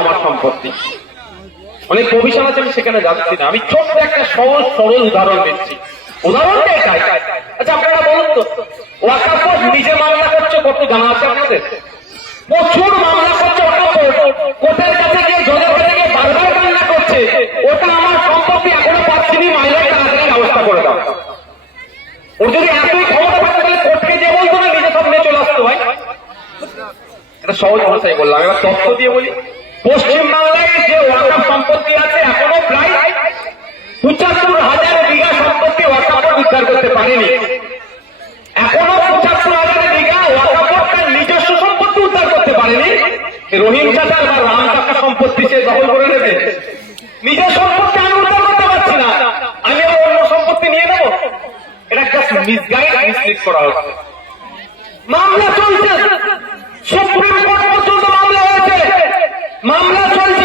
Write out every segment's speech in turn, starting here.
আমার সম্পত্তি। অনেক কমিশন আছে, আমি সেখানে যাচ্ছি না, আমি ছোট্ট একটা সহজ সরল উদাহরণ দিচ্ছি। উদাহরণটা এটাই। আচ্ছা আপনারা বলুন তো, ওয়াকফ বোর্ড নিজে মামলা করছে কত জানা আছে আপনাদের? প্রচুর মামলা করছে ওয়াকফ বোর্ড, কোর্টের কাছে গিয়ে জজের কাছে গিয়ে বারবার কান্না করছে, ওটা আমার সম্পত্তি, এখনো পাচ্ছিনি, মাইনের তাড়াতাড়ি ব্যবস্থা করে দাও। ওর যদি এতই ক্ষমতা থাকতো তাহলে কোর্টকে যে বলতো না, নিজে সামনে চলে আসতো। ভাই এটা সহজ ভাষায় বললাম, এবার তথ্য দিয়ে বলি। পশ্চিমবাংলায় যে ওয়াকফ সম্পত্তি আছে এখনো প্রায় ৭৫,০০০ বিঘা সম্পত্তি ওয়াকফ বোর্ড উদ্ধার করতে পারেনি। এখনো ৭৫,০০০ বিঘা ওয়াকফ বোর্ড তার নিজস্ব সম্পত্তি উদ্ধার করতে পারেনি। রহিম চাচার বা রাম কাকার সম্পত্তি সে দখল করে নেবে। নিজের সম্পত্তি আমি উদ্ধার করতে পারছি না, আমি অন্য সম্পত্তি নিয়ে নেবো। এটা জাস্ট মিসগাইড, মিসলিড করা হচ্ছে। মামলা চলছে, সুপ্রিম কোর্ট পর্যন্ত মামলা হয়েছে, মামলা চলছে,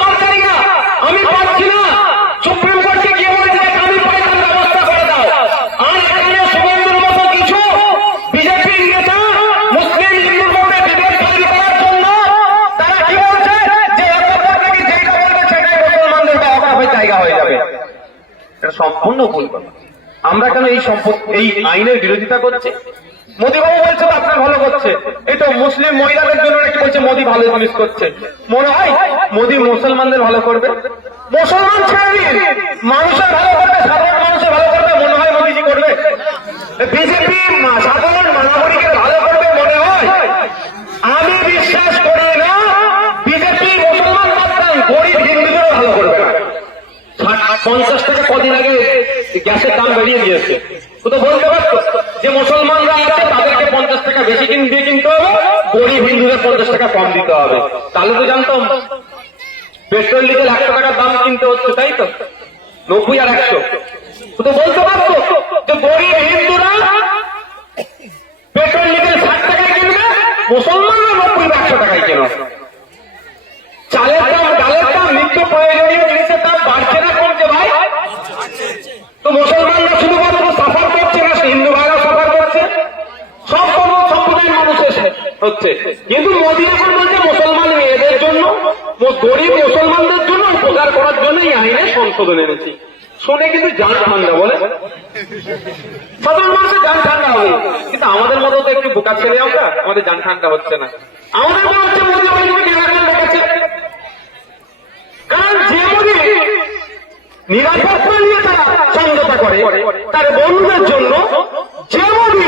আমার জায়গা আমি পাচ্ছি না, সুপ্রিম কোর্টকে গিয়ে বলছে আমি পাই তার ব্যবস্থা করে দাও। আর এখানে শুভেন্দুর মতো কিছু বিজেপির নেতা মুসলিম হিন্দুর মধ্যে বিভেদ তৈরি করার জন্য তারা কি বলছে যে যেটা বলবে সেটাই মুসলমানদের বা ওয়াকফের জায়গা হয়ে যাবে। এটা সম্পূর্ণ ভুল কথা। আমরা কেন এই আইনের বিরোধিতা করছি? মোদীবাবু বলছে তো আপনার ভালো করছে, এই তো মুসলিম মহিলাদের জন্য নাকি বলছে মোদী ভালো জিনিস করছে। মনে হয় মোদী মুসলমানদের ভালো করবে? মুসলমান ছেড়ে দিন, মানুষের ভালো করবে, সাধারণ মানুষের ভালো করবে, মনে হয় মোদীজি করবে? বিজেপি সাধারণ নাগরিকের ভালো করবে মনে হয়? আমি বিশ্বাস করি না বিজেপি মুসলমান বাদ গরিব হিন্দুদেরও ভালো করবে না। 50 টাকা কদিন আগে গ্যাসের দাম বেরিয়ে দিয়েছে, তো বলতে পারতো যে মুসলমানরা আছে তাদেরকে 50 টাকা বেশি দিয়ে কিনতে হবে, গরিব হিন্দুদের 50 টাকা কম দিতে হবে। তাহলে তো জানতাম পেট্রোল ডিজেল 100 টাকার দাম কিনতে হচ্ছে, তাই তো 90 আর 100। তো বলতে পারতো যে গরিব হিন্দুরা পেট্রোল ডিজেল 60 টাকায় কিনবে, মুসলমানরা 90 বা 100 টাকায় কেন? চালের দাম, ডালের দাম, নিত্য প্রয়োজনীয় জিনিসের দাম বাড়ছে না কমছে ভাই? তো মুসলমানরা শুধুমাত্র সাফার করছে না, হিন্দু ভাইরা সাফার করছে, সব সম্প্রদায়ের মানুষ হচ্ছে। কিন্তু মোদী এখন বলছে মুসলমান মেয়েদের জন্য, গরিব মুসলমানদের জন্য উপকার করার জন্য এই আইনে সংশোধন এনেছি। শুনে কিন্তু জান ঠান্ডা, বলে সাধারণ মানুষের জান ঠান্ডা হবে, কিন্তু আমাদের মতো তো একটু বোকা ছেলে আমরা, আমাদের জান ঠান্ডা হচ্ছে না। আমাদের মনে হচ্ছে মোদী বাহিনীকে নিরাপদ দেখাচ্ছে, কারণ যে মোদী নিরাপত্তা নিয়ে তারা সমঝোতা করে তার বন্ধুদের জন্য, যে মোদী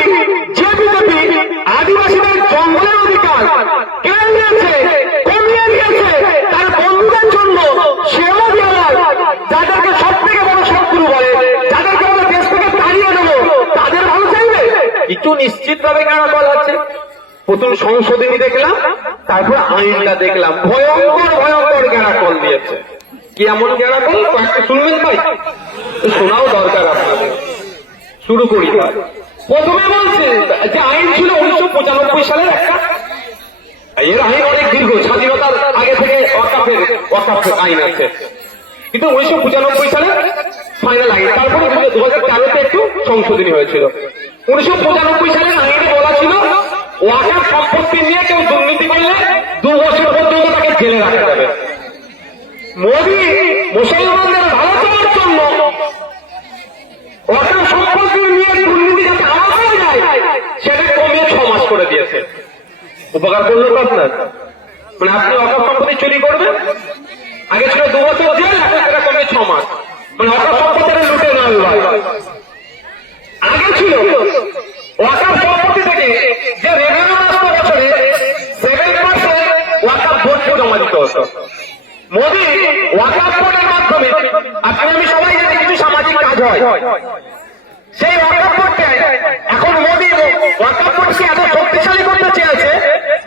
যে বিজেপি আদিবাসীদের জঙ্গলের অধিকার কেড়ে নিয়েছে, কমিয়ে নিয়েছে তার বন্ধুদের জন্য, সে মোদী আবার যাদেরকে সব থেকে বড় শত্রু বলে, যাদেরকে আমরা দেশ থেকে তাড়িয়ে দেবো, তাদের ভালো চাইবে? একটু নিশ্চিত ভাবে কেন বলা হচ্ছে? প্রথম সংশোধনী দেখলাম, তারপর আইনটা দেখলাম, ভয়ঙ্কর ভয়ঙ্কর গ্যারাকল দিয়েছে। কি এমন গ্যারাকল কয়েকটা শুনবেন ভাই? শোনাও দরকার আপনাদের। শুরু করি। প্রথমে বলছে যে আইন ছিল 1995 সালের একটা, এর আইন অনেক দীর্ঘ, স্বাধীনতার আগে থেকে ওয়াকফ আইন আছে, কিন্তু 1995 সালে ফাইনাল আইন। তারপরে 2013-তে একটু সংশোধনী হয়েছিল। 1995 সালের আইনে বলা ছিল ওয়াকফ সম্পত্তি নিয়ে কেউ দুর্নীতি করলে 2 বছর পর্যন্ত তাকে জেলে রাখা যাবে। মোদী মুসলমানদের ভালো করার জন্য ওয়াকফ সম্পত্তি নিয়ে দুর্নীতি যাতে আওয়াজ যায় সেটা কমিয়ে 6 মাস করে দিয়েছে। উপকার করলো তো আপনার? মানে আপনি ওয়াকফ সম্পত্তি চুরি করবেন, আগে ছিল 2 বছর জেল, এখন সেটা কমিয়ে 6 মাস। মানে ওয়াকফ সম্পত্তিটা লুটে নেওয়া হয়। আগে ছিল ওয়াকফ সম্পত্তি থেকে যে রেভিনিউ আসতো বছরে 7% ওয়াকফ বোর্ডকে জমা দিতে হতো। মোদী ওয়াকফ বোর্ডের মাধ্যমে, আপনি আমি সবাই জানি কিছু সামাজিক কাজ হয়, সেই ওয়াকফ বোর্ডকে এখন মোদী ওয়াকফ বোর্ডকে এত শক্তিশালী করতে চেয়েছে,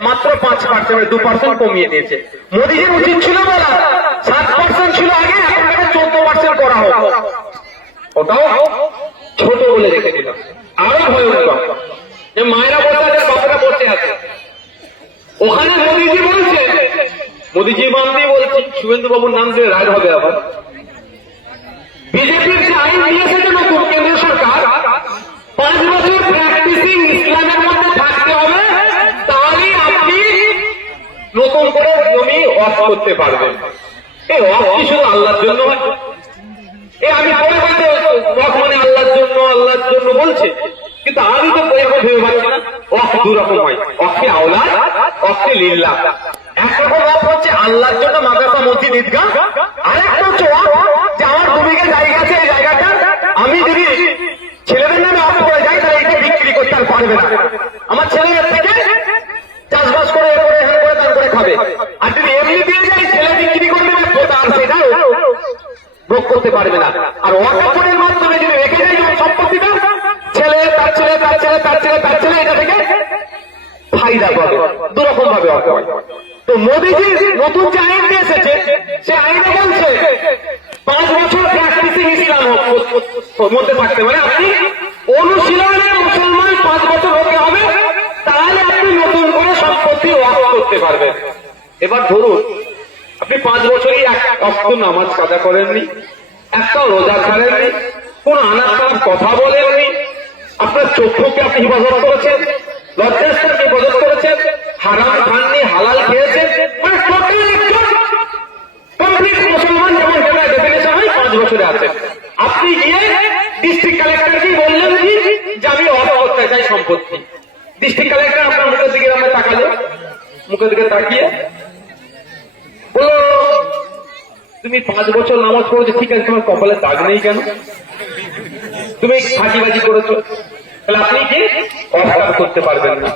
মাত্র 5%, 2% কমিয়ে দিয়েছে। মোদীজির উচিত ছিল বলা 7% ছিল আগে, এখন থেকে 14% করা হোক। ওটাও ছোট বলে রেখে দিল। আরো ভয়ঙ্কর যে মায়েরা বসে আছে, বাবারা বসে আছে, ওখানে মোদীজি বলছে, মোদীজি নাম দিয়ে বলছি, শুভেন্দু বাবুর নাম দিয়ে রায় হবে আবার। বিজেপির যে আইন নিয়েছে যে নতুন কেন্দ্রীয় সরকার, 5 বছর প্র্যাকটিসিং ইসলামের মধ্যে থাকতে হবে, তাহলেই আপনি নতুন নতুন করে জমি ওয়াক করতে পারবেন। এই ওয়াক কি শুধু আল্লাহর জন্য হয়? আমি পরে বলতে ওয়াক মানে আল্লাহর জন্য বলছে, কিন্তু আমি তো এরকম ভেবে পাচ্ছি না। ওয়াক দু রকম হয়, ওয়াকে আওলাদ, ওয়াকে লিল্লাহ। একরকম ওয়াক হচ্ছে আল্লাহর জন্য মাদ্রাসা, মসজিদ, ঈদগাহ। আরেকটা হচ্ছে ওয়াক যে আমার 2 বিঘা জায়গা আছে, এই জায়গাটা আমি যদি ছেলেদের নামে ওয়াক করে যাই তাহলে এটা বিক্রি করতে আর পারবে না। আমার ছেলেদের থেকে চাষবাস করে তারপরে খাবে। আর যদি এমনি দিয়ে যাই ছেলে বিক্রি করবে না, আর সেটাও ভোগ করতে পারবে না। আর ওয়াকাফের মাধ্যমে যদি রেখে যায় যেমন সম্পত্তিটা, ছেলে তার ছেলে তার ছেলে তার ছেলে তার ছেলে এটা থেকে ফায়দা পাবে। দুরকম ভাবে ওয়াকাফ হয়। তো মোদিজি নতুন যে আইন নিয়ে এসেছে, সে আইনে বলছে 5 বছর প্র্যাকটিসিং ইসলাম মধ্যে থাকতে পারে। আপনি অনুশীলনে মুসলমান 5 বছর হতে হবে, তাহলে আপনি নতুন করে সম্পত্তি ওয়াকফ করতে পারবেন। এবার ধরুন আপনি 5 বছরই এক ওয়াক্ত নামাজ কাজা করেননি, একটা রোজা ছাড়েননি, কোন আনার কথা বলেননি, আপনার চক্ষুকে আপনি হিফাজত করেছেন, লজ্জাস্থানকে হিফাজত করেছেন, হারাম খাননি, হালাল খেয়েছেন, মানে কমপ্লিট মুসলমান যেমন যেটা ডেফিনেশন হয় 5 বছরে আছেন। আপনি গিয়ে ডিস্ট্রিক্ট কালেক্টরকেই বললেন যে আমি ওয়াকফ করতে চাই সম্পত্তি। ডিস্ট্রিক্ট কালেক্টর আপনার মুখের দিকে আমরা তাকালো, মুখের দিকে তাকিয়ে বলল তুমি 5 বছর নামাজ পড়েছো, ঠিক আছে, তোমার কপালে দাগ নেই কেন? তুমি ফাঁকিবাজি করেছো, তাহলে আপনি কি ওয়াকফ করতে পারবেন না।